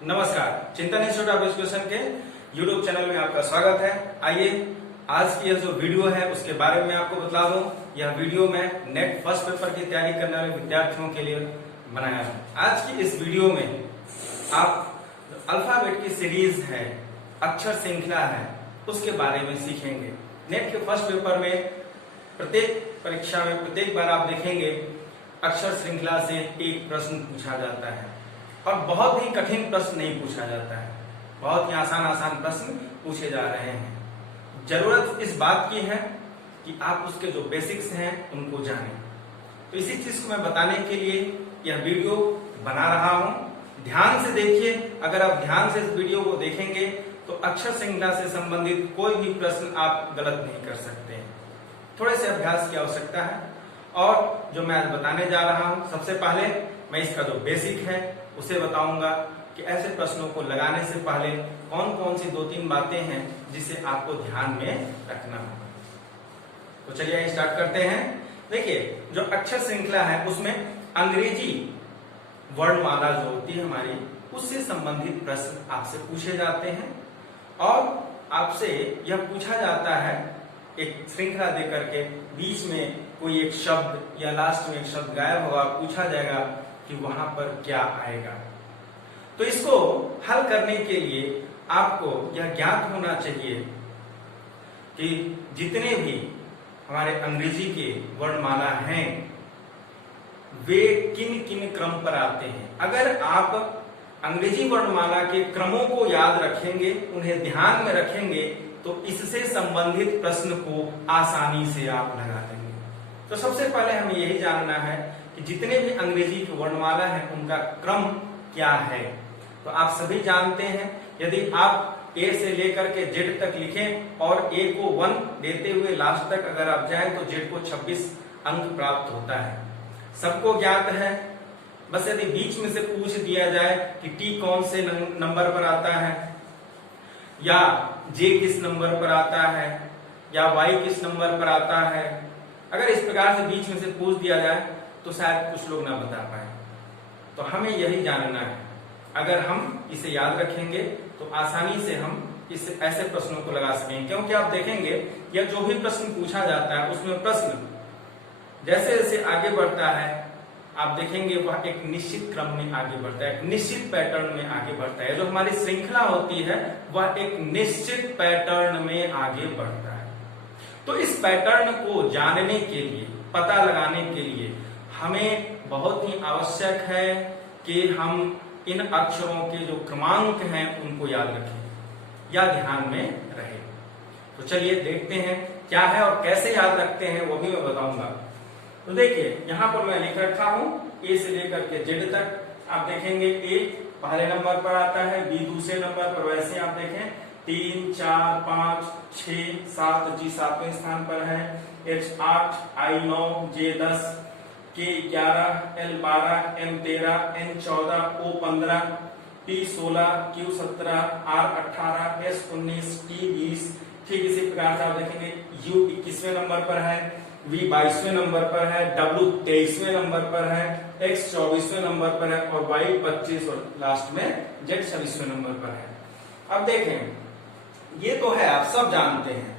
नमस्कार, चिंतन institute of education के यूट्यूब चैनल में आपका स्वागत है। आइए आज की यह जो वीडियो है उसके बारे में आपको बता दूं। यह वीडियो मैं नेट फर्स्ट पेपर की तैयारी करने वाले विद्यार्थियों के लिए बनाया हूं। आज की इस वीडियो में आप अल्फाबेट की सीरीज है, अक्षर श्रृंखला है, उसके बारे में सीखेंगे। नेट के फर्स्ट पेपर में प्रत्येक परीक्षा में प्रत्येक बार आप देखेंगे अक्षर श्रृंखला से एक प्रश्न पूछा जाता है और बहुत ही कठिन प्रश्न नहीं पूछा जाता है, बहुत ही आसान प्रश्न पूछे जा रहे हैं। जरूरत इस बात की है कि आप उसके जो बेसिक्स हैं उनको जानें। तो इसी चीज को मैं बताने के लिए यह वीडियो बना रहा हूं। ध्यान से देखिए, अगर आप ध्यान से इस वीडियो को देखेंगे तो अक्षर श्रृंखला से संबंधित कोई भी प्रश्न आप गलत नहीं कर सकते हैं। थोड़े से अभ्यास की आवश्यकता है और जो मैं आज बताने जा रहा हूं, सबसे पहले मैं इसका जो बेसिक है उसे बताऊंगा कि ऐसे प्रश्नों को लगाने से पहले कौन कौन सी 2-3 बातें हैं जिसे आपको ध्यान में रखना होगा। तो चलिए स्टार्ट करते हैं। देखिए, जो अक्षर श्रृंखला है उसमें अंग्रेजी वर्णमाला जो होती है हमारी, उससे संबंधित प्रश्न आपसे पूछे जाते हैं और आपसे यह पूछा जाता है, एक श्रृंखला देकर के बीच में कोई एक शब्द या लास्ट में एक शब्द गायब होगा, पूछा जाएगा कि वहां पर क्या आएगा। तो इसको हल करने के लिए आपको यह ज्ञात होना चाहिए कि जितने भी हमारे अंग्रेजी के वर्णमाला हैं वे किन किन क्रम पर आते हैं। अगर आप अंग्रेजी वर्णमाला के क्रमों को याद रखेंगे, उन्हें ध्यान में रखेंगे, तो इससे संबंधित प्रश्न को आसानी से आप लगा देंगे। तो सबसे पहले हमें यही जानना है कि जितने भी अंग्रेजी की वर्णमाला है उनका क्रम क्या है। तो आप सभी जानते हैं, यदि आप ए से लेकर के जेड तक लिखें और ए को 1 देते हुए लास्ट तक अगर आप जाएं तो जेड को 26 अंक प्राप्त होता है, सबको ज्ञात है। बस यदि बीच में से पूछ दिया जाए कि टी कौन से नंबर पर आता है, या जे किस नंबर पर आता है, या वाई किस नंबर पर आता है, अगर इस प्रकार से बीच में से पूछ दिया जाए तो शायद कुछ लोग ना बता पाए। तो हमें यही जानना है। अगर हम इसे याद रखेंगे तो आसानी से हम इस ऐसे प्रश्नों को लगा सकेंगे। क्योंकि आप देखेंगे यह जो भी प्रश्न पूछा जाता है उसमें प्रश्न जैसे जैसे आगे बढ़ता है आप देखेंगे वह एक निश्चित क्रम में आगे बढ़ता है, एक निश्चित पैटर्न में आगे बढ़ता है। जो हमारी श्रृंखला होती है वह एक निश्चित पैटर्न में आगे बढ़ता है। तो इस पैटर्न को जानने के लिए, पता लगाने के लिए हमें बहुत ही आवश्यक है कि हम इन अक्षरों के जो क्रमांक हैं उनको याद रखें या ध्यान में रहे। तो चलिए देखते हैं क्या है और कैसे याद रखते हैं वो भी मैं बताऊंगा। तो देखिए, यहाँ पर मैं लिख रखा हूं ए से लेकर के जेड तक। आप देखेंगे ए पहले नंबर पर आता है, बी दूसरे नंबर पर, वैसे आप देखें 3, 4, 5, 6, 7, जी 7वें स्थान पर है, H 8, I 9, J 10, K 11, L 12, M 13, N 14, O 15, P 16, Q 17, R 18, S 19, T 20। ठीक इसी प्रकार से आप देखेंगे U 21वें नंबर पर है, V 22वें नंबर पर है, W 23वें नंबर पर है, X 24वें नंबर पर है और Y 25 और लास्ट में Z 26वें नंबर पर है। अब देखें, ये तो है, आप सब जानते हैं,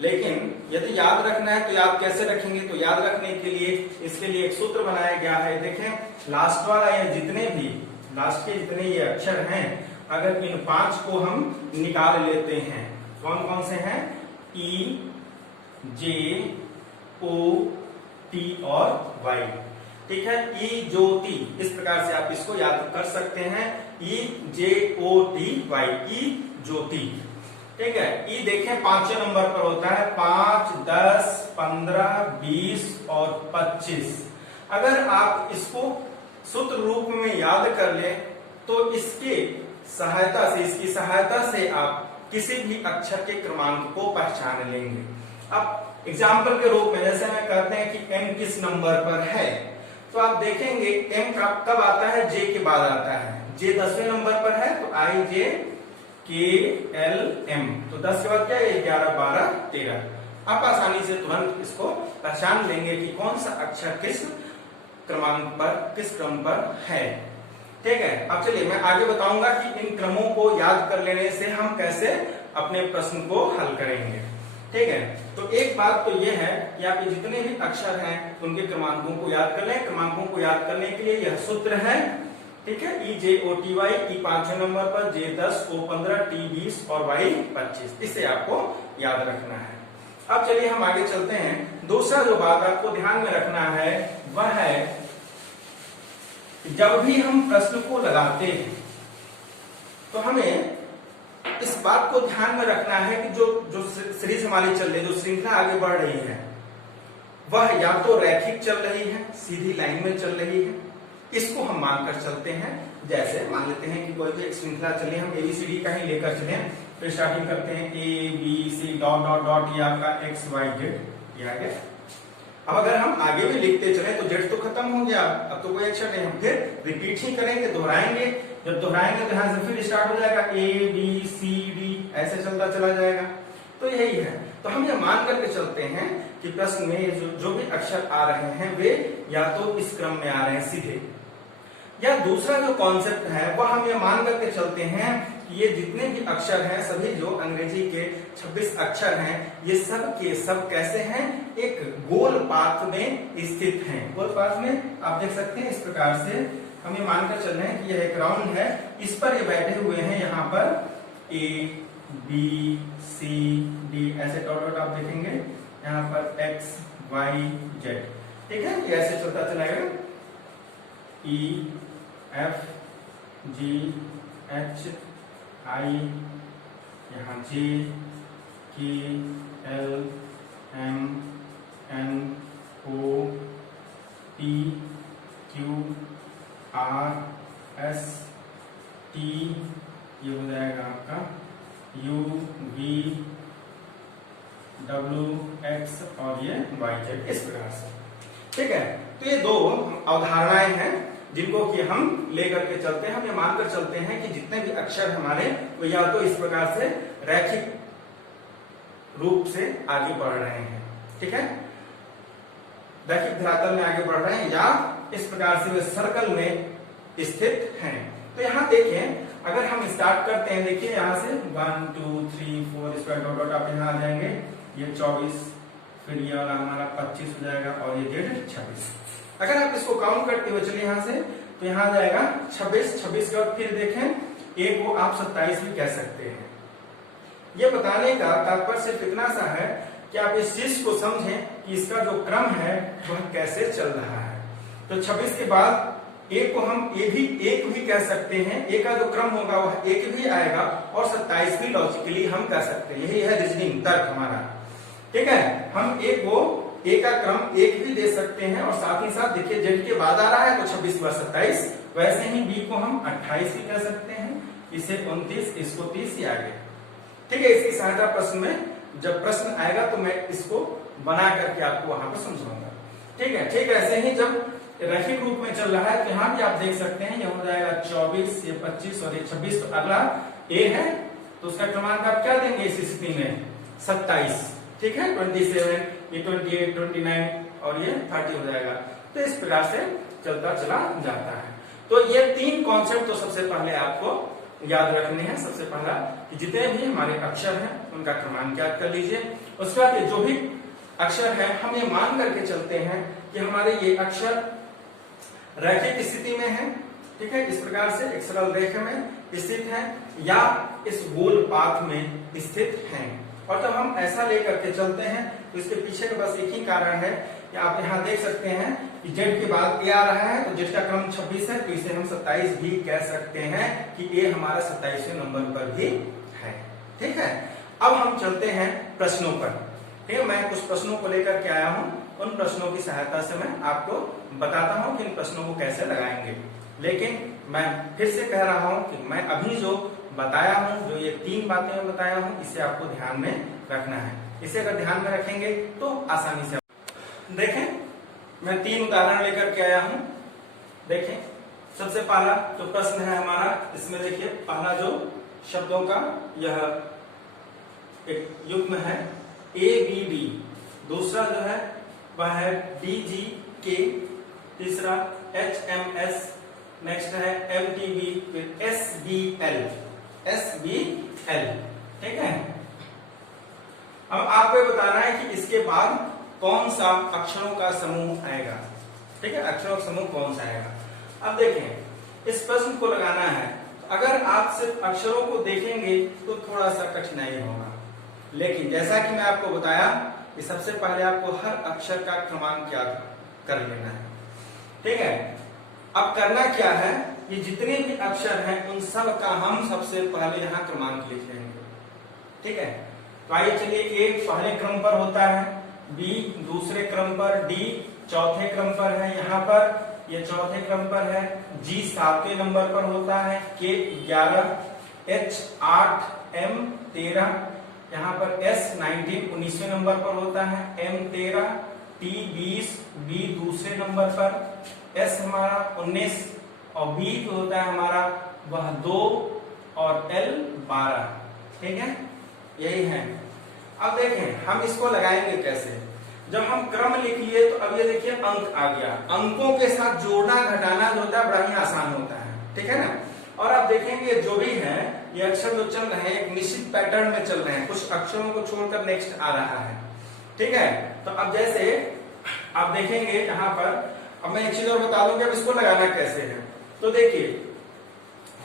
लेकिन यदि याद रखना है तो याद कैसे रखेंगे। तो याद रखने के लिए इसके लिए एक सूत्र बनाया गया है। देखें, लास्ट वाला या जितने भी लास्ट के जितने ये अक्षर हैं, अगर इन 5 को हम निकाल लेते हैं, कौन कौन से हैं, ई, जे, ओ, टी और वाई। ठीक है, ई ज्योति, इस प्रकार से आप इसको याद कर सकते हैं, ई जे ओ टी वाई, ई ज्योति। ठीक है, ई देखें 5वें नंबर पर होता है, 5, 10, 15, 20 और 25। अगर आप इसको सूत्र रूप में याद कर लें तो इसकी सहायता से आप किसी भी अक्षर के क्रमांक को पहचान लेंगे। अब एग्जाम्पल के रूप में जैसे मैं कहते हैं कि एम किस नंबर पर है, तो आप देखेंगे एम कब आता है, जे के बाद आता है। जे 10वें नंबर पर है तो आई जे के एल एम, तो 10 के बाद क्या है, 11, 12, 13। आप आसानी से तुरंत इसको पहचान लेंगे कि कौन सा अक्षर किस क्रमांक पर, किस क्रम पर है। ठीक है। अब चलिए मैं आगे बताऊंगा कि इन क्रमों को याद कर लेने से हम कैसे अपने प्रश्न को हल करेंगे। ठीक है, तो एक बात तो ये है कि आप जितने भी अक्षर हैं उनके क्रमांकों को याद कर लें। क्रमांकों को याद करने के लिए यह सूत्र है, ठीक है, EJOTY, E 5वें नंबर पर, J10, O 15, T 20 और Y 25। इसे आपको याद रखना है। अब चलिए हम आगे चलते हैं। दूसरा जो बात आपको ध्यान में रखना है वह है जब भी हम प्रश्न को लगाते हैं तो हमें इस बात को ध्यान में रखना है कि जो सीरीज हमारी चल रही है, जो श्रृंखला आगे बढ़ रही है, वह या तो रैखिक चल रही है, सीधी लाइन में चल रही है, इसको हम मानकर चलते हैं। जैसे मान लेते हैं कि कोई भी एक श्रृंखला चले, हम ABCD का ही लेकर चले, तो स्टार्टिंग करते हैं ABC डॉट डॉट डॉट, ये आपका XYZ, ये आ गया। अब अगर हम आगे भी लिखते चले तो Z तो खत्म हो गया, अब तो कोई अक्षर नहीं, हम फिर रिपीट ही करेंगे, दोहराएंगे। जब दोहराएंगे तो यहां से फिर स्टार्ट हो जाएगा ABCD, ऐसे चलता चला जाएगा। तो यही है, तो हम ये मान करके चलते हैं कि प्रश्न में जो भी अक्षर आ रहे हैं वे या तो इस क्रम में आ रहे हैं सीधे, या दूसरा जो कॉन्सेप्ट है वह हम ये मान करके चलते हैं कि ये जितने भी अक्षर हैं, सभी जो अंग्रेजी के 26 अक्षर हैं, ये सब के सब कैसे हैं, एक गोल पाथ में स्थित हैं। गोल पाथ में आप देख सकते हैं, इस प्रकार से हम ये मानकर चल रहे हैं कि यह एक राउंड है, इस पर ये बैठे हुए हैं, यहाँ पर A B C D ऐसे डॉट डॉट आप देखेंगे, यहाँ पर X Y Z, ठीक है, ये ऐसे चलता चलाएगा, E F G H I, यहाँ J K L M N O P Q R S T, ये हो जाएगा आपका U V W X और ये Y Z, इस प्रकार से। ठीक है, तो ये दो अवधारणाएं हैं जिनको कि हम लेकर के चलते हैं। हम ये मानकर चलते हैं कि जितने भी अक्षर हमारे वो या तो इस प्रकार से रैखिक रूप से आगे बढ़ रहे हैं, ठीक है, रैखिक धरातल में आगे बढ़ रहे हैं, या इस प्रकार से वे सर्कल में स्थित हैं। तो यहाँ देखें, अगर हम स्टार्ट करते हैं, देखिए यहाँ से 1 2 3 4 इस पर डॉट डॉट आप यहाँ आ जाएंगे, ये 24, फिर ये वाला हमारा 25 हो जाएगा और ये Z 26। अगर आप इसको काउंट करते हुए चलिए यहाँ से, तो यहाँ आ जाएगा 26, 26 के बाद फिर देखें एक को आप 27 भी कह सकते हैं। ये बताने का तात्पर्य सिर्फ इतना सा है कि आप इस चीज को समझें कि इसका जो क्रम है वह कैसे चल रहा है। तो 26 के बाद एक को हम एक भी कह सकते हैं, एक का जो क्रम होगा वह एक भी आएगा, और 27 भी लॉजिकली हम कह सकते हैं। यही है रीजनिंग, तर्क हमारा, ठीक है। हम एक को एक का क्रम एक भी दे सकते हैं, और साथ ही साथ देखिए Z के बाद आ रहा है तो 26 पर 27, वैसे ही B को हम 28 भी कह सकते हैं, इसे 29, इसको 30 ही आगे, ठीक है। इसकी सहायता प्रश्न में जब प्रश्न आएगा तो मैं इसको बना करके आपको वहां पर समझाऊंगा, ठीक है। ठीक ऐसे ही जब रैखिक रूप में चल रहा है तो यहाँ भी आप देख सकते हैं, ये हो जाएगा 24, ये 25 और ये 26, तो अगला A है तो उसका क्रमांक आप क्या देंगे इस स्थिति में, 27, ठीक है, 27, ये 28, 29 और ये 30 हो जाएगा। तो इस प्रकार से चलता चला जाता है। तो ये तीन कॉन्सेप्ट तो सबसे पहले आपको याद रखने हैं। सबसे पहला कि जितने भी हमारे अक्षर हैं उनका क्रमांक याद कर लीजिए। उसके बाद जो भी अक्षर है हम ये मान करके चलते हैं कि हमारे ये अक्षर रैखिक स्थिति में है, ठीक है, इस प्रकार से एक सरल रेखा में स्थित है या इस गोल पाथ में स्थित हैं। और जब हम ऐसा लेकर के चलते हैं तो इसके पीछे का बस एक ही कारण है कि आप यहाँ देख सकते हैं कि Z के बाद A आ रहा है, तो Z का क्रम 26 है, तो इसे हम 27 भी कह सकते हैं कि A हमारा 27वें नंबर पर भी है, ठीक है। अब हम चलते हैं प्रश्नों पर, ठीक है। मैं कुछ प्रश्नों को लेकर के आया हूँ, उन प्रश्नों की सहायता से मैं आपको बताता हूँ कि इन प्रश्नों को कैसे लगाएंगे। लेकिन मैं फिर से कह रहा हूँ कि मैं अभी जो बताया हूँ, जो ये तीन बातें मैं बताया हूँ, इसे आपको ध्यान में रखना है। इसे अगर ध्यान में रखेंगे तो आसानी से देखें। मैं तीन उदाहरण लेकर के आया हूँ। देखें, सबसे पहला जो प्रश्न है हमारा, इसमें देखिए पहला जो शब्दों का यह एक युग्म है ABB, दूसरा जो है वह है DGK, तीसरा HMS नेक्स्ट है MTB, फिर SBL, ठीक है। अब आपको बताना है कि इसके बाद कौन सा अक्षरों का समूह आएगा, ठीक है, अक्षरों का समूह कौन सा आएगा। अब देखें, इस प्रश्न को लगाना है, अगर आप सिर्फ अक्षरों को देखेंगे तो थोड़ा सा कठिनाई होगा, लेकिन जैसा कि मैं आपको बताया कि सबसे पहले आपको हर अक्षर का क्रमांक याद कर लेना है, ठीक है। अब करना क्या है, ये जितने भी अक्षर हैं उन सब का हम सबसे पहले यहाँ क्रमांक लिख लेंगे, ठीक है। तो आइए चलिए, A पहले क्रम पर होता है, B दूसरे क्रम पर, D चौथे क्रम पर है, यहाँ पर ये चौथे क्रम पर है, G सातवें नंबर पर होता है, K 11, H 8, M 13, यहाँ पर S 19 19वें नंबर पर होता है, M 13, T 20, B दूसरे नंबर पर, S हमारा 19 और B जो होता है हमारा वह 2 और L 12, ठीक है, यही है। अब देखें हम इसको लगाएंगे कैसे। जब हम क्रम लिख लिए तो अब ये देखिए अंक आ गया, अंकों के साथ जोड़ना घटाना जो होता है बड़ा ही आसान होता है, ठीक है ना। और आप देखेंगे जो भी है ये अक्षर जो चल रहे हैं एक निश्चित पैटर्न में चल रहे हैं, कुछ अक्षरों को छोड़कर नेक्स्ट आ रहा है, ठीक है। तो अब जैसे आप देखेंगे यहाँ पर, अब मैं एक चीज और बता दूं कि अब इसको लगाना कैसे है। तो देखिए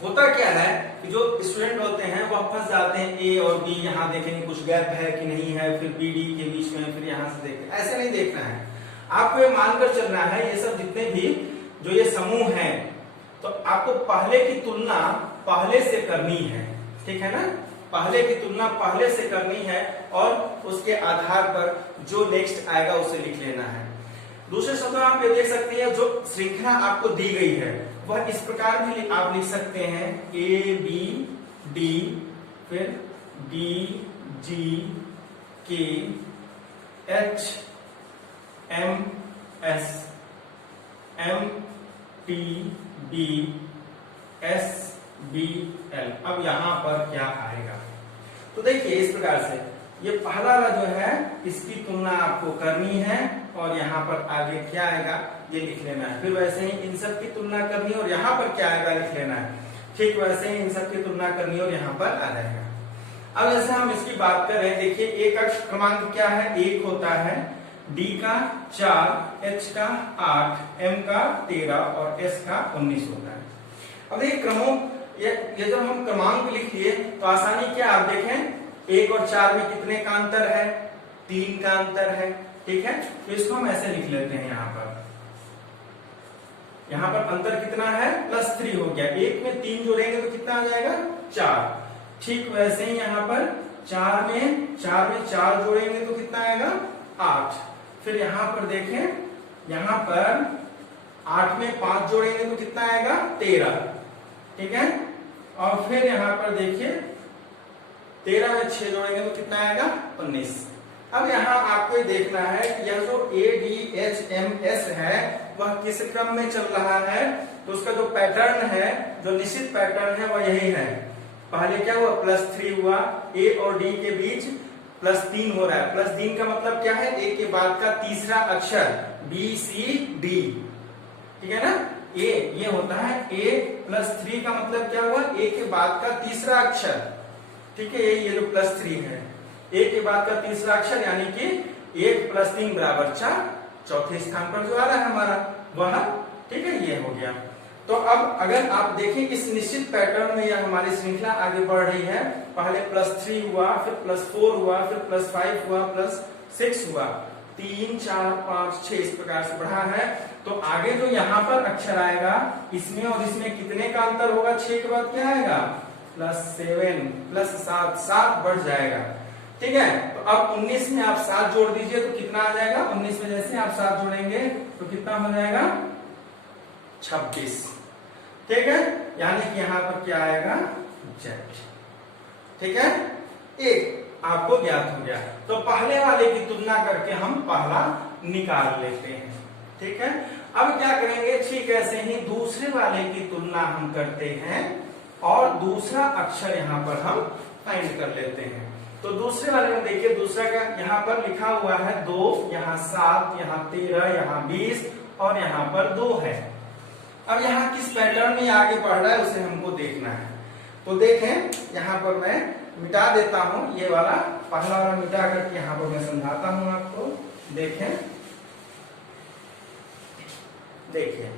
होता क्या है कि जो स्टूडेंट होते हैं वो फंस जाते हैं A और B, यहाँ देखेंगे कुछ गैप है कि नहीं है, फिर BD के बीच में, फिर यहाँ से देखते, ऐसे नहीं देखना है, आपको ये मानकर चलना है ये सब जितने भी जो ये समूह हैं तो आपको पहले की तुलना पहले से करनी है, ठीक है ना, पहले की तुलना पहले से करनी है और उसके आधार पर जो नेक्स्ट आएगा उसे लिख लेना है। दूसरे शब्दों में आप ये देख सकते हैं जो श्रृंखला आपको दी गई है वह इस प्रकार भी आप लिख सकते हैं, A B D, फिर D G K H M S M T B S B L। अब यहां पर क्या आएगा, तो देखिए इस प्रकार से ये पहला वाला जो है इसकी तुलना आपको करनी है और यहाँ पर आगे क्या आएगा ये लिख लेना है, फिर वैसे ही इन सब की तुलना करनी है और यहाँ पर क्या आएगा लिख लेना है, ठीक वैसे ही इन सब की तुलना करनी है और यहाँ पर आ जाएगा। अब जैसे हम इसकी बात कर रहे हैं, देखिए A का क्रमांक क्या है, 1 होता है, D का 4, H का 8, M का 13 और S का 19 होता है। अब देखिए क्रमों ये जब हम क्रमांक लिख लिए तो आसानी क्या, आप देखें 1 और 4 में कितने का अंतर है, 3 का अंतर है, ठीक है। तो इसको हम ऐसे लिख लेते हैं, यहाँ पर अंतर कितना है +3 हो गया, 1 में 3 जोड़ेंगे तो कितना आ जाएगा 4, ठीक वैसे ही यहाँ पर 4 में 4 जोड़ेंगे तो कितना आएगा 8, फिर यहाँ पर देखें यहाँ पर 8 में 5 जोड़ेंगे तो कितना आएगा 13, ठीक है। और फिर यहाँ पर देखिए 13 में 6 जोड़ेंगे तो कितना आएगा 19। अब यहाँ आपको देखना है कि यह जो ADHMS है वह किस क्रम में चल रहा है, तो उसका जो पैटर्न है, जो निश्चित पैटर्न है वह यही है। पहले क्या हुआ +3 हुआ, A और D के बीच +3 हो रहा है, +3 का मतलब क्या है, A के बाद का तीसरा अक्षर BCD, ठीक है ना, A ये होता है A +3 का मतलब क्या हुआ, A के बाद का तीसरा अक्षर, ठीक है, ये जो +3 है, A के बाद का तीसरा अक्षर यानी कि 1 + 3 = 4, चौथे स्थान पर जो आ रहा है हमारा वह, ठीक है, ये हो गया। तो अब अगर आप देखें इस निश्चित पैटर्न में यह हमारी श्रृंखला आगे बढ़ रही है, पहले +3 हुआ, फिर +4 हुआ, फिर +5 हुआ, +6 हुआ, 3 4 5 6 इस प्रकार से बढ़ा है। तो आगे जो यहाँ पर अक्षर आएगा इसमें और इसमें कितने का अंतर होगा, 6 के बाद क्या आएगा +7 +7, 7 बढ़ जाएगा, ठीक है। तो अब 19 में आप 7 जोड़ दीजिए तो कितना आ जाएगा, 19 में जैसे आप 7 जोड़ेंगे तो कितना हो जाएगा 26, ठीक है, यानी कि यहाँ पर क्या आएगा Z, ठीक है, एक आपको ज्ञात हो गया। तो पहले वाले की तुलना करके हम पहला निकाल लेते हैं, ठीक है। अब क्या करेंगे, ठीक ऐसे ही दूसरे वाले की तुलना हम करते हैं और दूसरा अक्षर यहाँ पर हम फाइंड कर लेते हैं। तो दूसरे वाले में देखिए दूसरा का यहाँ पर लिखा हुआ है 2, यहाँ 7, यहाँ 13, यहाँ 20 और यहाँ पर 2 है। अब यहाँ किस पैटर्न में आगे बढ़ रहा है उसे हमको देखना है। तो देखें, यहाँ पर मैं मिटा देता हूं, ये वाला पहला वाला मिटा करके यहाँ पर मैं समझाता हूं आपको। देखें, देखिए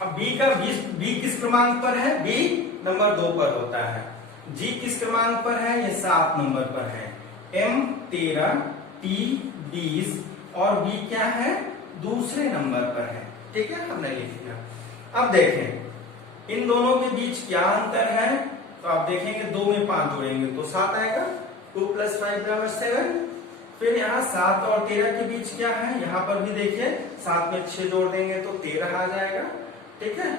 अब बी किस क्रमांक पर है? बी नंबर 2 पर होता है। जी किस क्रमांक पर है? ये 7 नंबर पर है। एम 13, टी 20 और बी क्या है? दूसरे नंबर पर है। ठीक है, हमने लिख दिया। अब देखें इन दोनों के बीच क्या अंतर है, तो आप देखेंगे 2 में 5 जोड़ेंगे तो 7 आएगा, 2 + 5 = 7। फिर यहाँ 7 और 13 के बीच क्या है, यहाँ पर भी देखिए 7 में 6 जोड़ देंगे तो 13 आ जाएगा। ठीक है,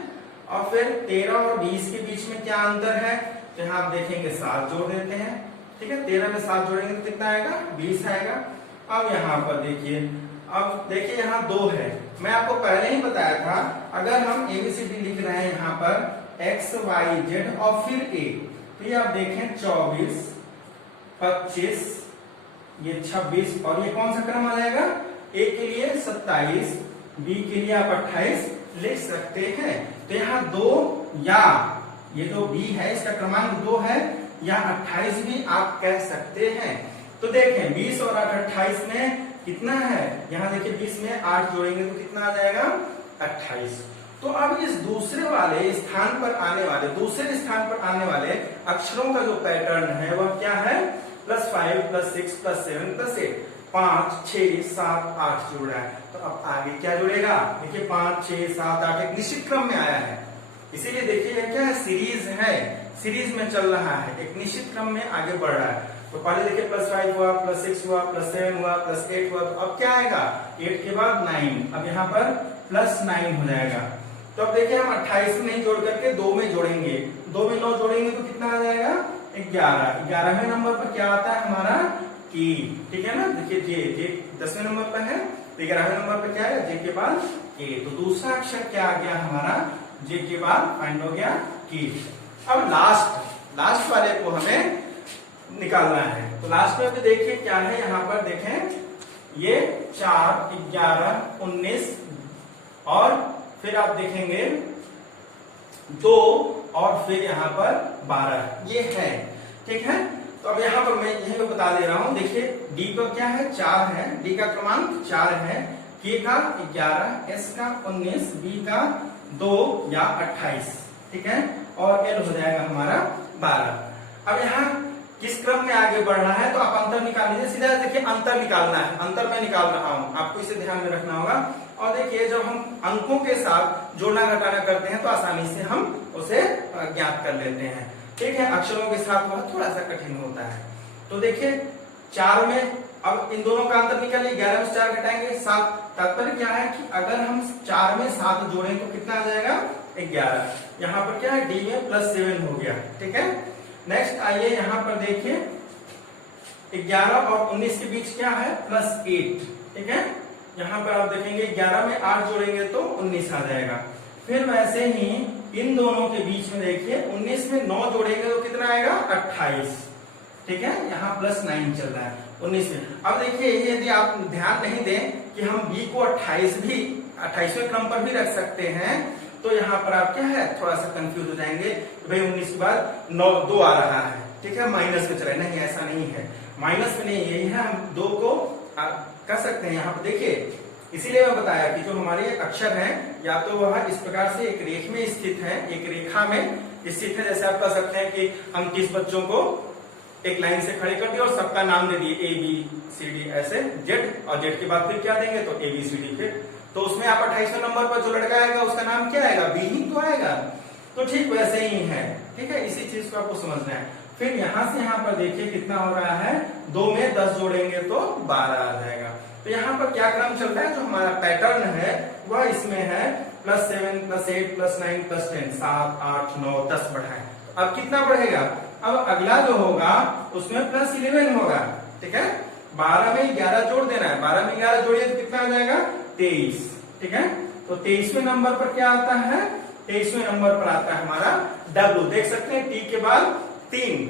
और फिर 13 और 20 के बीच में क्या अंतर है, तो यहाँ आप देखेंगे 7 जोड़ देते हैं। ठीक है, 13 में 7 जोड़ेंगे तो कितना आएगा? 20 आएगा। अब यहाँ पर देखिए, अब देखिए यहाँ 2 है, मैं आपको पहले ही बताया था अगर हम ABCD लिख रहे हैं यहाँ पर X Y Z और फिर A, तो ये आप देखें 24, 25, ये 26 और ये कौन सा क्रम आ जाएगा? A के लिए 27, B के लिए आप 28 लिख सकते हैं। तो यहाँ 2 या ये जो B है इसका क्रमांक 2 है या 28 भी आप कह सकते हैं। तो देखें 20 और 28 में कितना है, यहाँ देखिए 20 में 8 जोड़ेंगे तो कितना आ जाएगा? 28। तो अब इस दूसरे स्थान पर आने वाले अक्षरों का जो पैटर्न है वह क्या है? +5 +6 +7 +8, 5 6 7 8 जुड़ रहा है। तो अब आगे क्या जुड़ेगा? देखिए 5 6 7 8 एक निश्चित क्रम में आया है, इसीलिए देखिए यह क्या है? सीरीज है, सीरीज में चल रहा है, एक निश्चित क्रम में आगे बढ़ रहा है। तो पहले देखिए +5 हुआ, +6 हुआ, +7 हुआ, +8 हुआ, तो अब क्या आएगा? 8 के बाद 9, अब यहाँ पर +9 हो जाएगा। तो अब देखिए हम 28 में नहीं जोड़ करके 2 में जोड़ेंगे, 2 में 9 जोड़ेंगे तो कितना आ जाएगा? 11। 11वें नंबर पर क्या आता है हमारा? की। ठीक है ना, देखिए जे 10वें नंबर पर है, तो 11वें नंबर पर क्या है? जे के बाद के। तो दूसरा अक्षर क्या आ गया हमारा? जे के बाद फाइंड हो गया की। अब लास्ट वाले को हमें निकालना है। तो लास्ट में भी देखिए क्या है, यहाँ पर देखें ये 4 11 19 और फिर आप देखेंगे 2 और फिर यहाँ पर 12 ये है। ठीक है, तो अब यहाँ पर मैं यही बता दे रहा हूं। देखिए डी का क्या है? 4 है, डी का क्रमांक 4 है, के का 11, एस का 19, बी का 2 या 28। ठीक है, और एल हो जाएगा हमारा 12। अब यहाँ किस क्रम में आगे बढ़ रहा है, तो आप अंतर निकाल लीजिए। सीधा देखिए अंतर निकालना है, अंतर मैं निकाल रहा हूं, आपको इसे ध्यान में रखना होगा। और देखिए जब हम अंकों के साथ जोड़ना घटाना करते हैं तो आसानी से हम उसे ज्ञात कर लेते हैं। ठीक है, अक्षरों के साथ वह थोड़ा सा कठिन होता है। तो देखिए 4 में अब इन दोनों का अंतर निकालिए, 11 में 4 घटाएंगे 7। तात्पर्य क्या है कि अगर हम 4 में 7 जोड़ें तो कितना आ जाएगा? 11। यहाँ पर क्या है? डी में +7 हो गया। ठीक है, नेक्स्ट आइए यहाँ पर देखिए 11 और 19 के बीच क्या है? +8। ठीक है, यहाँ पर आप देखेंगे 11 में 8 जोड़ेंगे तो 19 आ जाएगा। फिर वैसे ही इन दोनों के बीच में देखिए 19 में 9 जोड़ेंगे तो कितना आएगा? 28। ठीक है, यहाँ +9 चल रहा है 19 में। अब देखिए यदि आप ध्यान नहीं दें कि हम b को 28वें क्रम पर भी रख सकते हैं, तो यहाँ पर आप क्या है? थोड़ा सा कंफ्यूज हो जाएंगे, भाई 19 के बाद 2 आ रहा है। ठीक है, माइनस में चले, नहीं ऐसा नहीं है, माइनस में नहीं, यही है, हम 2 को कर सकते हैं। यहाँ पर देखिए इसीलिए मैं बताया कि जो हमारे अक्षर हैं या तो वह इस प्रकार से एक रेख में स्थित है, एक रेखा में स्थित है। जैसे आप कह सकते हैं कि हम 30 बच्चों को एक लाइन से खड़े कर दिए और सबका नाम दे दिए ABCD ऐसे जेड, और जेड के बाद फिर क्या देंगे? तो ABCD। फिर तो उसमें आप 28वें नंबर पर जो लड़का आएगा उसका नाम क्या आएगा? बी ही तो आएगा। तो ठीक वैसे ही है। ठीक है, इसी चीज को आपको समझना है। फिर यहाँ से यहाँ पर देखिए कितना हो रहा है? 2 में 10 जोड़ेंगे तो 12 आ जाएगा। तो यहाँ पर क्या क्रम चल रहा है? जो हमारा पैटर्न है वह इसमें है +7 +8 +9 +10, 7 8 9 10 बढ़ाएं। अब कितना बढ़ेगा? अब अगला जो होगा उसमें +11 होगा। ठीक है, 12 में 11 जोड़ देना है, 12 में 11 जोड़िए तो कितना आ जाएगा? 23। ठीक है, तो 23वें नंबर पर क्या आता है? 23वें नंबर पर आता है हमारा W। देख सकते हैं टी के बाद 3,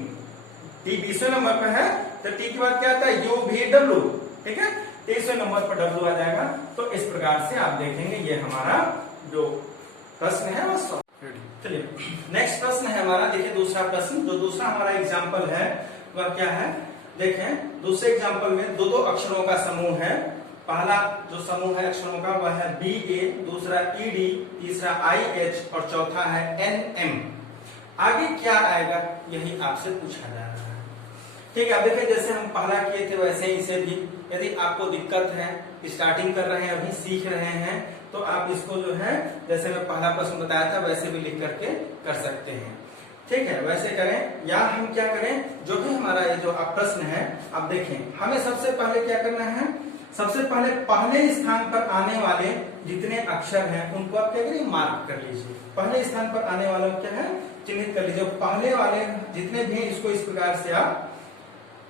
टी 20वें नंबर पर है तो टी के बाद क्या आता है? UVW। ठीक है, 23वें नंबर पर W आ जाएगा। तो इस प्रकार से आप देखेंगे ये हमारा जो प्रश्न है वह चलिए नेक्स्ट प्रश्न है हमारा। देखिए दूसरा प्रश्न, जो दूसरा हमारा एग्जाम्पल है वह क्या है। देखें दूसरे एग्जाम्पल में दो अक्षरों का समूह है। पहला जो समूह है अक्षरों का वह है BA, दूसरा ED, तीसरा IH और चौथा है NM। आगे क्या आएगा यही आपसे पूछा जा रहा है। ठीक है, अब देखिए जैसे हम पहला किए थे वैसे ही इसे भी, यदि आपको दिक्कत है, स्टार्टिंग कर रहे हैं, अभी सीख रहे हैं, तो आप इसको जो है जैसे मैं पहला प्रश्न बताया था वैसे भी लिख करके कर सकते हैं। ठीक है, वैसे करें या हम क्या करें, जो भी हमारा ये जो प्रश्न है, अब देखें हमें सबसे पहले क्या करना है। सबसे पहले स्थान पर आने वाले जितने अक्षर हैं उनको आप क्या करिए, मार्क कर लीजिए। पहले स्थान पर आने वाला क्या है, चिन्हित कर लीजिए। पहले वाले जितने भी हैं इसको इस प्रकार से आप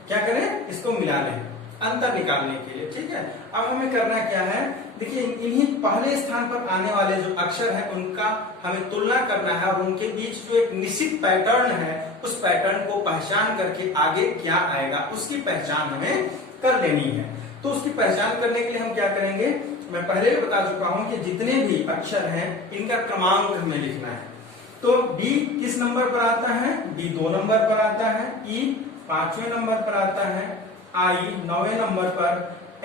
क्या करें, इसको मिला लें अंतर निकालने के लिए। ठीक है, अब हमें करना क्या है, देखिए इन्हीं पहले स्थान पर आने वाले जो अक्षर है उनका हमें तुलना करना है और उनके बीच जो एक निश्चित पैटर्न है उस पैटर्न को पहचान करके आगे क्या आएगा उसकी पहचान हमें कर लेनी है। तो उसकी पहचान करने के लिए हम क्या करेंगे, मैं पहले भी बता चुका हूं कि जितने भी अक्षर हैं इनका क्रमांक हमें लिखना है। तो B किस नंबर पर आता है, B 2 नंबर पर आता है, E 5वें नंबर पर आता है, I 9वें नंबर पर,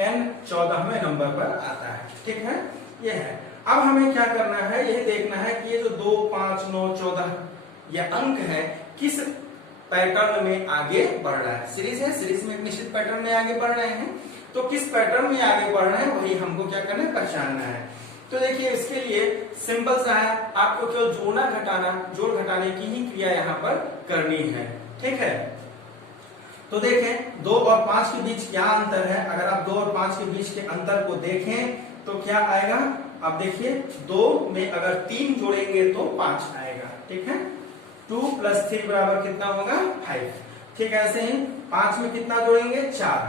N 14वें नंबर पर आता है। ठीक है, ये है। अब हमें क्या करना है, यह देखना है कि ये जो 2, 5, 9, 14 ये अंक है किस पैटर्न में आगे बढ़ रहा है। सीरीज है, सीरीज में एक निश्चित पैटर्न में आगे बढ़ रहे हैं, तो किस पैटर्न में आगे बढ़ रहे हैं वही हमको क्या करना है, पहचानना है। तो देखिए इसके लिए सिंपल सा है, आपको केवल जोड़ना घटाना, जोड़ घटाने की ही क्रिया यहाँ पर करनी है। ठीक है, तो देखें 2 और 5 के बीच क्या अंतर है। अगर आप 2 और 5 के बीच के अंतर को देखें तो क्या आएगा, अब देखिए 2 में अगर 3 जोड़ेंगे तो 5 आएगा। ठीक है, 2 + 3 बराबर कितना होगा, 5। ठीक है, ऐसे ही 5 में कितना जोड़ेंगे, 4।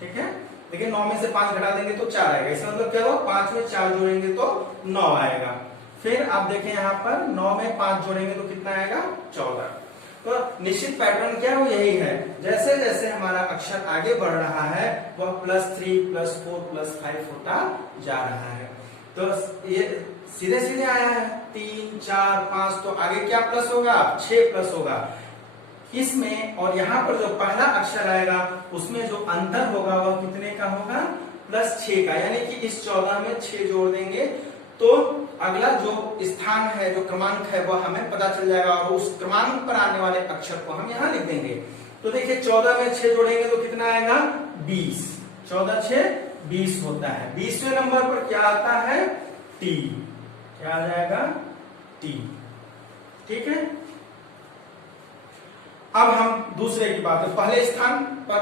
ठीक है, देखिए 9 में से 5 घटा देंगे तो 4 आएगा। इसका मतलब क्या हुआ, 5 में 4 जोड़ेंगे तो 9 आएगा। फिर आप देखें यहाँ पर 9 में 5 जोड़ेंगे तो कितना आएगा, 14। तो निश्चित पैटर्न क्या हो, यही है। जैसे जैसे हमारा अक्षर आगे बढ़ रहा है वह +3 +4 +5 होता जा रहा है। तो ये सीधे सीधे आया है 3 4 5, तो आगे क्या प्लस होगा, 6 प्लस होगा इसमें। और यहाँ पर जो पहला अक्षर आएगा उसमें जो अंतर होगा वह कितने का होगा, +6 का। यानी कि इस 14 में 6 जोड़ देंगे तो अगला जो स्थान है, जो क्रमांक है वह हमें पता चल जाएगा और उस क्रमांक पर आने वाले अक्षर को हम यहाँ लिख देंगे। तो देखिए 14 में 6 जोड़ेंगे तो कितना आएगा, 20। 14 6 20 होता है। 20वें नंबर पर क्या आता है, T। क्या आ जाएगा, T। ठीक है, अब हम दूसरे की बात है, पहले स्थान पर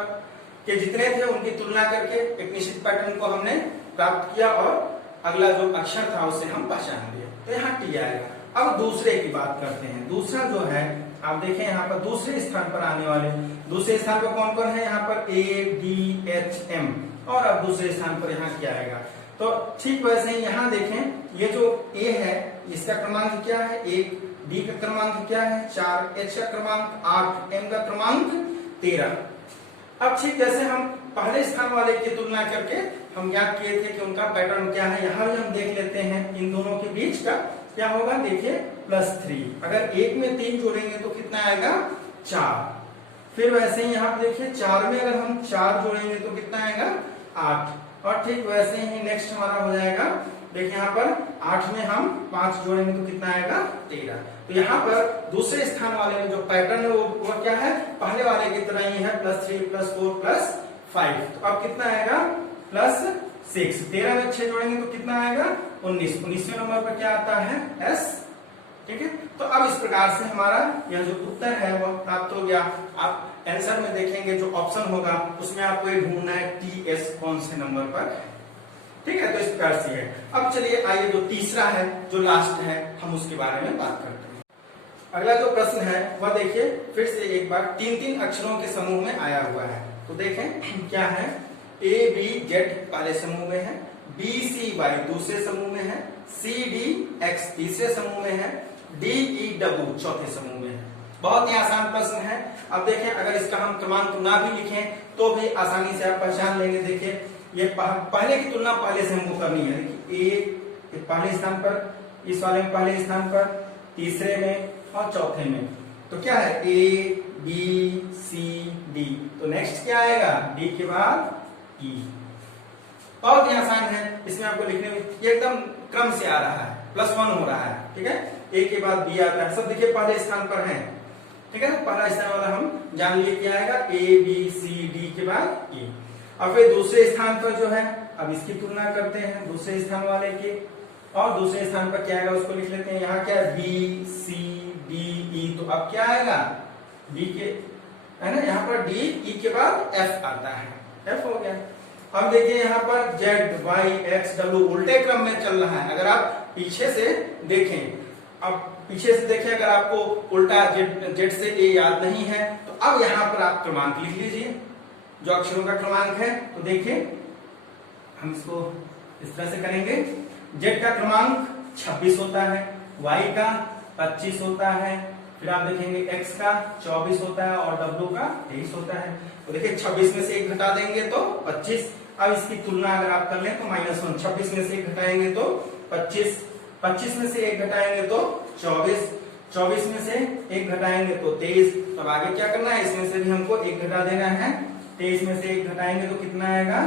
के जितने थे उनकी तुलना करके एक निश्चित पैटर्न को हमने प्राप्त किया और अगला जो अक्षर था उसे हम पहचान लिए, तो यहाँ T आएगा। अब दूसरे की बात करते हैं। दूसरा जो है आप देखें यहाँ पर दूसरे स्थान पर आने वाले, दूसरे स्थान पर कौन कौन है, यहाँ पर A D H M, और अब दूसरे स्थान पर यहाँ क्या आएगा। तो ठीक वैसे ही यहाँ देखें, ये जो A है इसका क्रमांक क्या है, 1, D का क्रमांक क्या है, 4, H का क्रमांक 8, M का क्रमांक 13। अब ठीक जैसे हम पहले स्थान वाले की तुलना करके हम ज्ञात किए थे कि उनका पैटर्न क्या है, यहाँ भी हम देख लेते हैं इन दोनों के बीच का क्या होगा। देखिए +3, अगर 1 में 3 जोड़ेंगे तो कितना आएगा, 4। फिर वैसे ही यहाँ देखिए 4 में अगर हम 4 जोड़ेंगे तो कितना आएगा, 8। और ठीक वैसे ही नेक्स्ट हमारा हो जाएगा, देखिए यहाँ पर 8 में हम 5 जोड़ेंगे तो कितना आएगा, 13। तो यहाँ पर दूसरे स्थान वाले में जो पैटर्न है वो क्या है, पहले वाले की तरह ही है, +3 +4 +5। तो अब कितना आएगा, +6। 13 में 6 जोड़ेंगे तो कितना आएगा, 19। 19वें नंबर पर क्या आता है, S। ठीक है, तो अब इस प्रकार से हमारा यह जो उत्तर है वह प्राप्त हो गया। आप आंसर में देखेंगे जो ऑप्शन होगा उसमें आपको ये ढूंढना है TS कौन से नंबर पर है। ठीक है, तो इस प्रकार से है। अब चलिए आइए जो तीसरा है, जो लास्ट है, हम उसके बारे में बात करते हैं। अगला जो प्रश्न है वह देखिए फिर से एक बार 3-3 अक्षरों के समूह में आया हुआ है। तो देखें क्या है, ABZ पहले समूह में है, BCY दूसरे समूह में है, CDX तीसरे समूह में है, DEW चौथे समूह में है। बहुत ही आसान प्रश्न है। अब देखें अगर इसका हम क्रमांक ना भी लिखें तो भी आसानी से आप पहचान लेंगे। देखिए ये पहले की तुलना पहले से हमको करनी है। देखिए A पहले स्थान पर इस वाले में पहले स्थान पर, तीसरे में और चौथे में। तो क्या है ए बी सी डी, तो नेक्स्ट क्या आएगा डी के बाद ई। बहुत ही आसान है, इसमें आपको लिखने में ये एकदम क्रम से आ रहा है, +1 हो रहा है, ठीक है। ए के बाद बी आता है, सब देखिए पहले स्थान पर है, ठीक है ना। पहला स्थान वाला हम जान लिए क्या आएगा ए बी सी डी के बाद ई। अब फिर दूसरे स्थान पर जो है, अब इसकी तुलना करते हैं दूसरे स्थान वाले के, और दूसरे स्थान पर क्या आएगा उसको लिख लेते हैं। यहाँ क्या है बी सी डी ई, तो अब क्या आएगा बी के, है ना, यहाँ पर डी ई के बाद एफ आता है, एफ हो गया। अब देखिए यहाँ पर जेड वाई एक्स डब्ल्यू उल्टे क्रम में चल रहा है। अगर आप पीछे से देखें, अब पीछे से देखें, अगर आपको उल्टा जेड से ए याद नहीं है तो अब यहाँ पर आप क्रमांक लिख लीजिए, जो अक्षरों का क्रमांक है। तो देखिए हम इसको इस तरह से करेंगे, जेड का क्रमांक 26 होता है, वाई का 25 होता है, फिर आप देखेंगे एक्स का 24 होता है और डब्ल्यू का 23 होता है। तो देखिए 26 में से 1 घटा देंगे तो 25। अब इसकी तुलना अगर आप कर लें तो -1, 26 में से 1 घटाएंगे तो 25, 25 में से 1 घटाएंगे तो 24, 24 में से 1 घटाएंगे तो 23। तो आगे क्या करना है, इसमें से भी हमको 1 घटा देना है, 23 में से 1 घटाएंगे तो कितना आएगा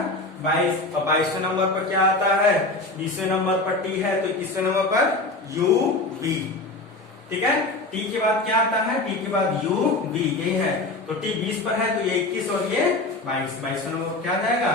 22। और 22वें नंबर पर क्या आता है, 20वें नंबर पर टी है, तो 21वें नंबर पर यू बी, ठीक है। टी के बाद क्या आता है, टी के बाद यू बी, यही है। तो टी 20 पर है तो ये 21 और ये 22, 22वें नंबर क्या आ जाएगा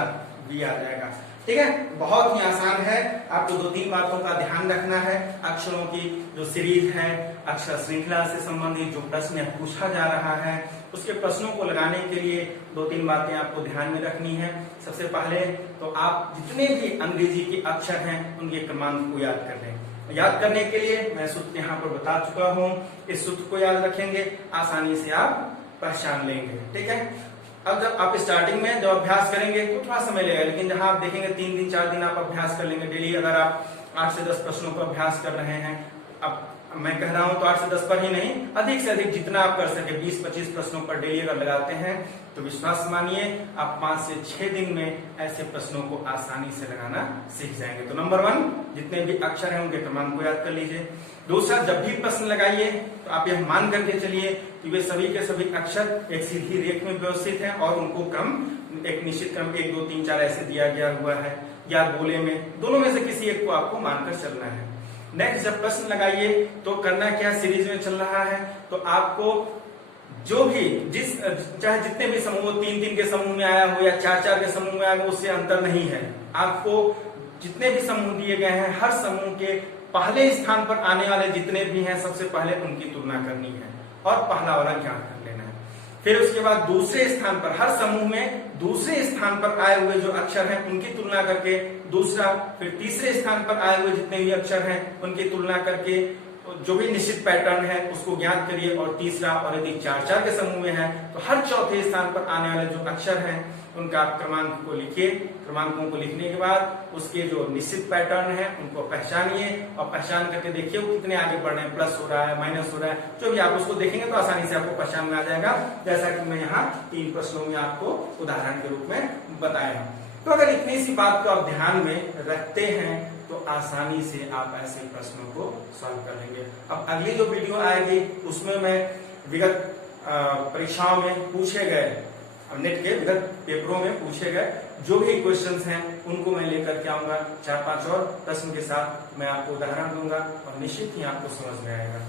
बी आ जाएगा, ठीक है। बहुत ही आसान है, आपको 2-3 बातों का ध्यान रखना है। अक्षरों की जो सीरीज है, अक्षर श्रृंखला से संबंधित जो प्रश्न पूछा जा रहा है, उसके प्रश्नों को लगाने के लिए 2-3 बातें आपको ध्यान में रखनी है। सबसे पहले तो आप जितने भी अंग्रेजी के अक्षर हैं उनके क्रमांक को याद कर लें। याद करने के लिए मैं सूत्र यहाँ पर बता चुका हूँ, इस सूत्र को याद रखेंगे, आसानी से आप पहचान लेंगे, ठीक है। अब जब आप स्टार्टिंग में जब अभ्यास करेंगे तो थोड़ा समय लगेगा, लेकिन जहां आप देखेंगे 3 दिन 4 दिन आप अभ्यास कर लेंगे डेली। अगर आप 8 से 10 प्रश्नों का अभ्यास कर रहे हैं, अब मैं कह रहा हूं तो 8 से 10 पर ही नहीं, अधिक से अधिक जितना आप कर सके 20-25 प्रश्नों पर डेली अगर लगाते हैं तो विश्वास मानिए आप 5 से 6 दिन में ऐसे प्रश्नों को आसानी से लगाना सीख जाएंगे। तो नंबर 1, जितने भी अक्षर हैं उनके क्रमांक को याद कर लीजिए। दूसरा, जब भी प्रश्न लगाइए तो आप यह मान करके चलिए कि वे सभी के सभी अक्षर एक सीधी रेख में व्यवस्थित हैं और उनको क्रम एक निश्चित क्रम 1 2 3 4 ऐसे दिया गया हुआ है, या गोले में, दोनों में से किसी एक को आपको मानकर चलना है। नेक्स्ट, जब प्रश्न लगाइए तो करना क्या, सीरीज में चल रहा है तो आपको जो भी चाहे जितने भी समूह 3-3 के समूह में आया हो या 4-4 के समूह में आया हो, उससे अंतर नहीं है। आपको जितने भी समूह दिए गए हैं, हर समूह के पहले स्थान पर आने वाले जितने भी हैं सबसे पहले उनकी तुलना करनी है और पहला वाला ज्ञात कर लेना है। फिर उसके बाद दूसरे स्थान पर, हर समूह में दूसरे स्थान पर आए हुए जो अक्षर हैं उनकी तुलना करके दूसरा, फिर तीसरे स्थान पर आए हुए जितने भी अक्षर हैं उनकी तुलना करके जो भी निश्चित पैटर्न है उसको ज्ञात करिए, और तीसरा, और यदि 4-4 के समूह में है तो हर चौथे स्थान पर आने वाले जो अक्षर हैं उनका क्रमांक को लिखिए। क्रमांकों को लिखने के बाद उसके जो निश्चित पैटर्न है उनको पहचानिए और पहचान करके देखिए वो कितने आगे बढ़ रहे हैं, प्लस हो रहा है, माइनस हो रहा है, जो भी आप उसको देखेंगे तो आसानी से आपको पहचान में आ जाएगा, जैसा कि मैं यहाँ 3 प्रश्नों में आपको उदाहरण के रूप में बताया। तो अगर इतनी सी बात को आप ध्यान में रखते हैं तो आसानी से आप ऐसे प्रश्नों को सॉल्व कर लेंगे। अब अगली जो वीडियो आएगी उसमें मैं विगत परीक्षाओं में पूछे गए, नेट के विगत पेपरों में पूछे गए जो भी क्वेश्चंस हैं उनको मैं लेकर के आऊंगा। 4-5 और प्रश्न के साथ मैं आपको उदाहरण दूंगा और निश्चित ही आपको समझ में आएगा।